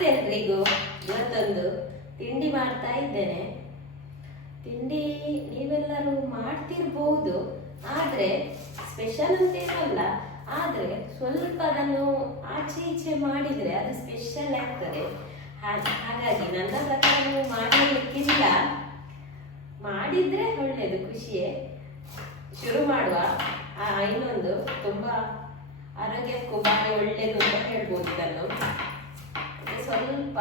ನಮಸ್ತೆ ಎಲ್ರಿಗೂ ಇವತ್ತೊಂದು ತಿಂಡಿ ಮಾಡ್ತಾ ಇದ್ದೇನೆ. ತಿಂಡಿ ನೀವೆಲ್ಲರೂ ಮಾಡ್ತಿರ್ಬಹುದು ಆದ್ರೆ ಸ್ಪೆಷಲ್ ಅಂತ ಏನಲ್ಲ, ಆದ್ರೆ ಸ್ವಲ್ಪ ಅದನ್ನು ಆಚೆ ಈಚೆ ಮಾಡಿದ್ರೆ ಅದು ಸ್ಪೆಷಲ್ ಆಗ್ತದೆ. ಹಾಗ್- ಹಾಗಾಗಿ ನನ್ನ ಪ್ರಕಾರ ನೀವು ಮಾಡಲಿಕ್ಕಿಲ್ಲ ಮಾಡಿದ್ರೆ ಒಳ್ಳೇದು, ಖುಷಿಯೇ. ಶುರು ಮಾಡುವ. ಇನ್ನೊಂದು, ತುಂಬಾ ಆರೋಗ್ಯಕ್ಕೂ ಬಾರಿ ಒಳ್ಳೇದು ಅಂತ ಹೇಳ್ಬೋದು ಇದನ್ನು. ಸ್ವಲ್ಪ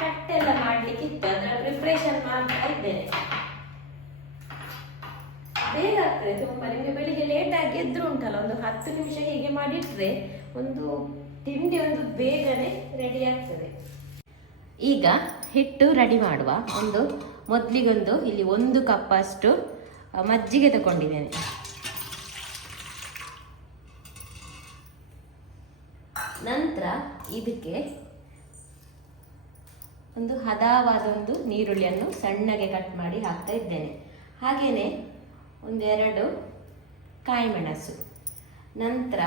ಕಟ್ಟೆಲ್ಲ ಮಾಡ್ಲಿಕ್ಕಿತ್ತು ಅದರ ಪ್ರಿಪ್ರೇಷನ್ ಮಾಡ್ತಾ ಇದ್ದೇನೆ. ಬೇಗ ಆಗ್ತದೆ, ತುಂಬಾ ನಿಮಗೆ ಬೆಳಿಗ್ಗೆ ಲೇಟ್ ಆಗಿ ಎದ್ರು ಉಂಟಲ್ಲ ಒಂದು ಹತ್ತು ನಿಮಿಷ ಹೀಗೆ ಮಾಡಿಟ್ರೆ ಒಂದು ತಿಂಡಿ ಒಂದು ಬೇಗನೆ ರೆಡಿ ಆಗ್ತದೆ. ಈಗ ಹಿಟ್ಟು ರೆಡಿ ಮಾಡುವ ಒಂದು, ಮೊದಲಿಗೊಂದು ಇಲ್ಲಿ ಒಂದು ಕಪ್ ಅಷ್ಟು ಮಜ್ಜಿಗೆ ತಗೊಂಡಿದ್ದೇನೆ ನಂತರ ಇದಕ್ಕೆ ಒಂದು ಹದವಾದ ಒಂದು ನೀರುಳ್ಳಿಯನ್ನು ಸಣ್ಣಗೆ ಕಟ್ ಮಾಡಿ ಹಾಕ್ತಾ ಇದ್ದೇನೆ. ಹಾಗೆಯೇ ಒಂದೆರಡು ಕಾಯಿ ಮೆಣಸು ನಂತರ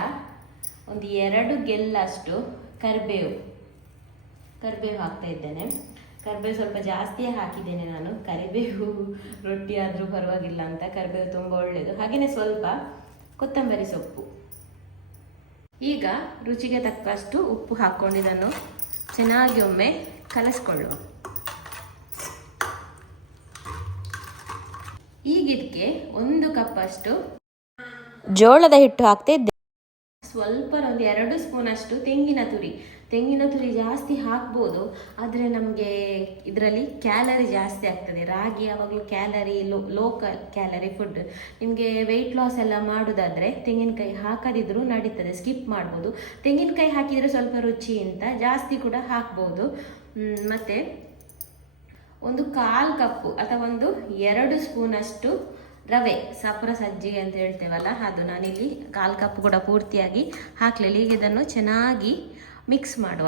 ಒಂದು ಎರಡು ಗೆಲ್ಲಷ್ಟು ಕರಿಬೇವು ಕರಿಬೇವು ಹಾಕ್ತಾ ಇದ್ದೇನೆ. ಕರಿಬೇವು ಸ್ವಲ್ಪ ಜಾಸ್ತಿಯೇ ಹಾಕಿದ್ದೇನೆ ನಾನು. ಕರಿಬೇವು ರೊಟ್ಟಿ ಆದರೂ ಪರವಾಗಿಲ್ಲ ಅಂತ. ಕರಿಬೇವು ತುಂಬ ಒಳ್ಳೆಯದು ಹಾಗೆಯೇ ಸ್ವಲ್ಪ ಕೊತ್ತಂಬರಿ ಸೊಪ್ಪು ಈಗ ರುಚಿಗೆ ತಕ್ಕಷ್ಟು ಉಪ್ಪು ಹಾಕ್ಕೊಂಡು ಇದನ್ನು ಚೆನ್ನಾಗಿ ಒಮ್ಮೆ ಕಲಸ್ಕೊಳ್ಳುವ. ಈಗ ಇದಕ್ಕೆ ಒಂದು ಕಪ್ ಅಷ್ಟು ಜೋಳದ ಹಿಟ್ಟು ಹಾಕ್ತಾ ಇದ್ದೆ ಸ್ವಲ್ಪ ಒಂದು ಎರಡು ಸ್ಪೂನ್ ಅಷ್ಟು ತೆಂಗಿನ ತುರಿ. ತೆಂಗಿನ ತುರಿ ಜಾಸ್ತಿ ಹಾಕ್ಬೋದು, ಆದರೆ ನಮಗೆ ಇದರಲ್ಲಿ ಕ್ಯಾಲರಿ ಜಾಸ್ತಿ ಆಗ್ತದೆ. ರಾಗಿ ಯಾವಾಗಲೂ calorie low low calorie food ನಿಮಗೆ ವೆಯ್ಟ್ ಲಾಸ್ ಎಲ್ಲ ಮಾಡೋದಾದರೆ ತೆಂಗಿನಕಾಯಿ ಹಾಕದಿದ್ರೂ ನಡೀತದೆ ಸ್ಕಿಪ್ ಮಾಡ್ಬೋದು. ತೆಂಗಿನಕಾಯಿ ಹಾಕಿದರೆ ಸ್ವಲ್ಪ ರುಚಿ ಅಂತ ಜಾಸ್ತಿ ಕೂಡ ಹಾಕ್ಬೋದು. ಮತ್ತೆ ಒಂದು ಕಾಲು ಕಪ್ಪು ಅಥವಾ ಒಂದು ಎರಡು ಸ್ಪೂನಷ್ಟು ರವೆ, ಸಪುರ ಸಜ್ಜಿಗೆ ಅಂತ ಹೇಳ್ತೇವಲ್ಲ, ಅದು ನಾನಿಲ್ಲಿ ಕಾಲು ಕಪ್ ಕೂಡ ಪೂರ್ತಿಯಾಗಿ ಹಾಕಲಿಲ್ಲ. ಈಗ ಇದನ್ನು ಚೆನ್ನಾಗಿ ಮಿಕ್ಸ್ ಮಾಡುವ.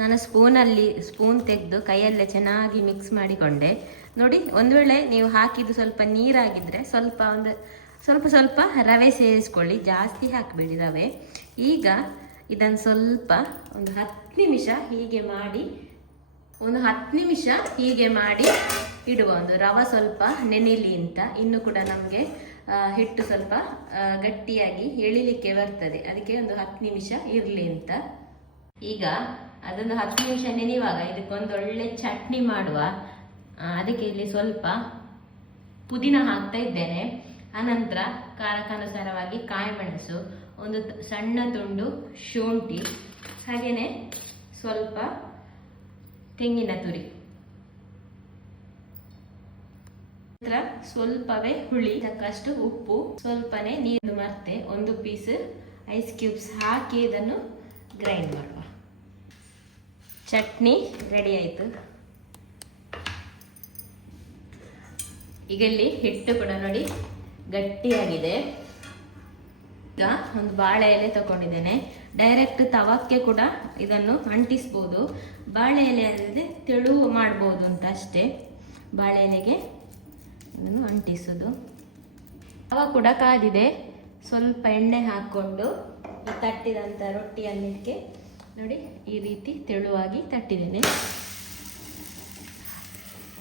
ನಾನು ಸ್ಪೂನಲ್ಲಿ ಸ್ಪೂನ್ ತೆಗೆದು ಕೈಯಲ್ಲೇ ಚೆನ್ನಾಗಿ ಮಿಕ್ಸ್ ಮಾಡಿಕೊಂಡೆ. ನೋಡಿ, ಒಂದು ವೇಳೆ ನೀವು ಹಾಕಿದ್ದು ಸ್ವಲ್ಪ ನೀರಾಗಿದ್ದರೆ ಸ್ವಲ್ಪ ಒಂದು ಸ್ವಲ್ಪ ಸ್ವಲ್ಪ ರವೆ ಸೇರಿಸ್ಕೊಳ್ಳಿ. ಜಾಸ್ತಿ ಹಾಕಬೇಡಿ ರವೆ. ಈಗ ಇದನ್ನು ಸ್ವಲ್ಪ ಒಂದು ಹತ್ತು ನಿಮಿಷ ಹೀಗೆ ಮಾಡಿ, ಒಂದು ಹತ್ತು ನಿಮಿಷ ಹೀಗೆ ಮಾಡಿ ಇಡುವ ಒಂದು ರವೆ ಸ್ವಲ್ಪ ನೆನೆಲಿ ಅಂತ. ಇನ್ನು ಕೂಡ ನಮಗೆ ಹಿಟ್ಟು ಸ್ವಲ್ಪ ಗಟ್ಟಿಯಾಗಿ ಎಳಿಲಿಕ್ಕೆ ಬರ್ತದೆ. ಅದಕ್ಕೆ ಒಂದು ಹತ್ತು ನಿಮಿಷ ಇರಲಿ ಅಂತ. ಈಗ ಅದೊಂದು ಹತ್ತು ನಿಮಿಷ ನೆನೆಯುವಾಗ ಇದಕ್ಕೊಂದು ಒಳ್ಳೆ ಚಟ್ನಿ ಮಾಡುವ. ಅದಕ್ಕೆ ಇಲ್ಲಿ ಸ್ವಲ್ಪ ಪುದೀನ ಹಾಕ್ತಾ ಇದ್ದೇನೆ. ಅನಂತರ ಕಾಯಿ ಮೆಣಸು, ಒಂದು ಸಣ್ಣ ತುಂಡು ಶುಂಠಿ ಹಾಗೆಯೇ ಸ್ವಲ್ಪ ತೆಂಗಿನ ತುರಿ ನಂತರ ಸ್ವಲ್ಪವೇ ಹುಳಿ, ತಕ್ಕಷ್ಟು ಉಪ್ಪು, ಸ್ವಲ್ಪನೇ ನೀರು ಮತ್ತೆ ಒಂದು ಪೀಸ್ ಐಸ್ ಕ್ಯೂಬ್ಸ್ ಹಾಕಿ ಇದನ್ನು ಗ್ರೈಂಡ್ ಮಾಡುವ. ಚಟ್ನಿ ರೆಡಿ ಆಯಿತು. ಈಗ ಇಲ್ಲಿ ಹಿಟ್ಟು ಕೂಡ ನೋಡಿ ಗಟ್ಟಿಯಾಗಿದೆ. ಈಗ ಒಂದು ಬಾಳೆ ಎಲೆ ತಗೊಂಡಿದ್ದೇನೆ. ಡೈರೆಕ್ಟ್ ತವಕ್ಕೆ ಕೂಡ ಇದನ್ನು ಅಂಟಿಸ್ಬೋದು. ಬಾಳೆ ಎಲೆ ಅಲ್ಲದೆ ತೆಳು ಮಾಡ್ಬೋದು ಅಂತ ಅಷ್ಟೇ. ಬಾಳೆ ಎಲೆಗೆ ಇದನ್ನು ಅಂಟಿಸೋದು. ಅವಾಗ ಕೂಡ ಕಾದಿದೆ. ಸ್ವಲ್ಪ ಎಣ್ಣೆ ಹಾಕ್ಕೊಂಡು ತಟ್ಟಿದಂಥ ತಟ್ಟಿದಂಥ ರೊಟ್ಟಿಯನ್ನಿಕ್ಕೆ ನೋಡಿ ಈ ರೀತಿ ತೆಳುವಾಗಿ ತಟ್ಟಿದ್ದೇನೆ.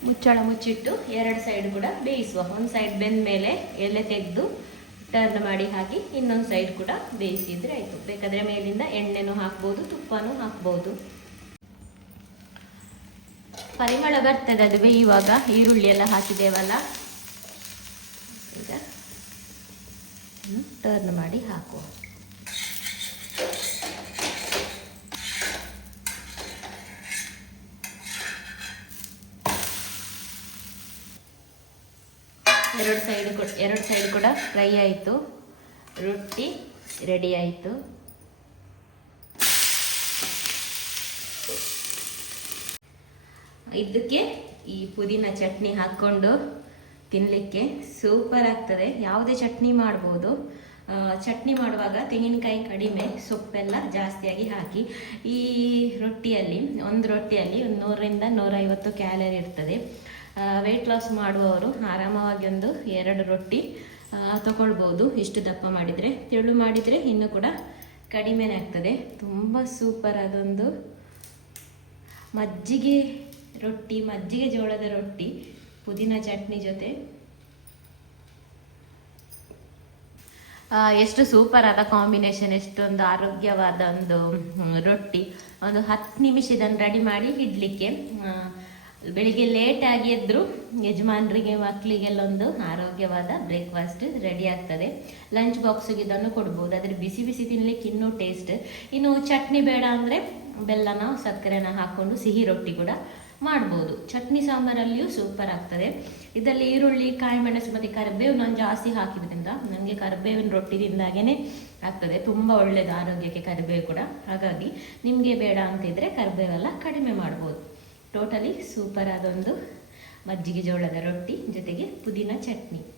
ಮುಚ್ಚಳ ಮುಚ್ಚಿಟ್ಟು ಎರಡು ಸೈಡ್ ಕೂಡ ಬೇಯಿಸುವ. ಒಂದು ಸೈಡ್ ಬೆಂದ ಮೇಲೆ ಎಲೆ ತೆಗೆದು ಟರ್ನ್ ಮಾಡಿ ಹಾಕಿ ಇನ್ನೊಂದು ಸೈಡ್ ಕೂಡ ಬೇಯಿಸಿದರೆ ಆಯಿತು. ಬೇಕಾದರೆ ಮೇಲಿಂದ ಎಣ್ಣೆನೂ ಹಾಕ್ಬೋದು, ತುಪ್ಪನೂ ಹಾಕ್ಬೋದು. ಪರಿಮಳ ಬರ್ತದೆ ಅದು ಬೇಯುವಾಗ ಈರುಳ್ಳಿ ಎಲ್ಲ ಹಾಕಿದ್ದೇವಲ್ಲ ಈಗ ಟರ್ನ್ ಮಾಡಿ ಹಾಕುವ. ಎರಡು ಸೈಡ್ ಎರಡು ಸೈಡ್ ಕೂಡ ಫ್ರೈ ಆಯಿತು. ರೊಟ್ಟಿ ರೆಡಿ ಆಯಿತು. ಇದಕ್ಕೆ ಈ ಪುದೀನ ಚಟ್ನಿ ಹಾಕ್ಕೊಂಡು ತಿನ್ನಲಿಕ್ಕೆ ಸೂಪರ್ ಆಗ್ತದೆ. ಯಾವುದೇ ಚಟ್ನಿ ಮಾಡ್ಬೋದು. ಚಟ್ನಿ ಮಾಡುವಾಗ ತೆಂಗಿನಕಾಯಿ ಕಡಿಮೆ, ಸೊಪ್ಪೆಲ್ಲ ಜಾಸ್ತಿಯಾಗಿ ಹಾಕಿ, ಈ ರೊಟ್ಟಿಯಲ್ಲಿ, ಒಂದು ರೊಟ್ಟಿಯಲ್ಲಿ ಒಂದು ನೂರರಿಂದ ನೂರೈವತ್ತು ಕ್ಯಾಲರಿ ಇರ್ತದೆ. ವೆಯ್ಟ್ ಲಾಸ್ ಮಾಡುವವರು ಆರಾಮವಾಗಿ ಒಂದು ಎರಡು ರೊಟ್ಟಿ ತಗೊಳ್ಬೋದು. ಇಷ್ಟು ದಪ್ಪ ಮಾಡಿದರೆ, ತೆಳು ಮಾಡಿದರೆ ಇನ್ನೂ ಕೂಡ ಕಡಿಮೆನೇ ಆಗ್ತದೆ. ತುಂಬ ಸೂಪರ್ ಅದೊಂದು ಮಜ್ಜಿಗೆ ರೊಟ್ಟಿ, ಮಜ್ಜಿಗೆ ಜೋಳದ ರೊಟ್ಟಿ. ಪುದೀನ ಚಟ್ನಿ ಜೊತೆ? ಎಷ್ಟು ಸೂಪರ್ ಆದ ಕಾಂಬಿನೇಷನ್, ಎಷ್ಟೊಂದು ಆರೋಗ್ಯವಾದ ಒಂದು ರೊಟ್ಟಿ. ಒಂದು ಹತ್ತು ನಿಮಿಷ ಇದನ್ನು ರೆಡಿ ಮಾಡಿ ಇಡ್ಲಿಕ್ಕೆ. ಬೆಳಿಗ್ಗೆ ಲೇಟ್ ಆಗಿ ಎದ್ರು ಯಜಮಾನರಿಗೆ ಮಕ್ಕಳಿಗೆಲ್ಲ ಒಂದು ಆರೋಗ್ಯವಾದ ಬ್ರೇಕ್ಫಾಸ್ಟ್ ರೆಡಿ ಆಗ್ತದೆ. ಲಂಚ್ ಬಾಕ್ಸಿಗೆ ಇದನ್ನು ಕೊಡ್ಬೋದು. ಆದರೆ ಬಿಸಿ ಬಿಸಿ ತಿನ್ಲಿಕ್ಕೆ ಇನ್ನೂ ಟೇಸ್ಟ್ ಇನ್ನು ಚಟ್ನಿ ಬೇಡ ಅಂದರೆ ಬೆಲ್ಲನ, ಸಕ್ಕರೆನ ಹಾಕ್ಕೊಂಡು ಸಿಹಿ ರೊಟ್ಟಿ ಕೂಡ ಮಾಡ್ಬೋದು. ಚಟ್ನಿ ಸಾಂಬಾರಲ್ಲಿಯೂ ಸೂಪರ್ ಆಗ್ತದೆ. ಇದರಲ್ಲಿ ಈರುಳ್ಳಿ, ಕಾಯಿ ಮೆಣಸು ಮತ್ತು ಕರಿಬೇವು ನಾನು ಜಾಸ್ತಿ ಹಾಕಿದ್ರಿಂದ ನನಗೆ ಕರಿಬೇವಿನ ರೊಟ್ಟಿದಿಂದಾಗೇ ಆಗ್ತದೆ. ತುಂಬ ಒಳ್ಳೆಯದು ಆರೋಗ್ಯಕ್ಕೆ ಕರಿಬೇವು ಕೂಡ. ಹಾಗಾಗಿ ನಿಮಗೆ ಬೇಡ ಅಂತಿದ್ರೆ ಕರಿಬೇವೆಲ್ಲ ಕಡಿಮೆ ಮಾಡ್ಬೋದು. ಟೋಟಲಿ ಸೂಪರ್ ಆದೊಂದು ಮಜ್ಜಿಗೆ ಜೋಳದ ರೊಟ್ಟಿ ಜೊತೆಗೆ ಪುದೀನ ಚಟ್ನಿ.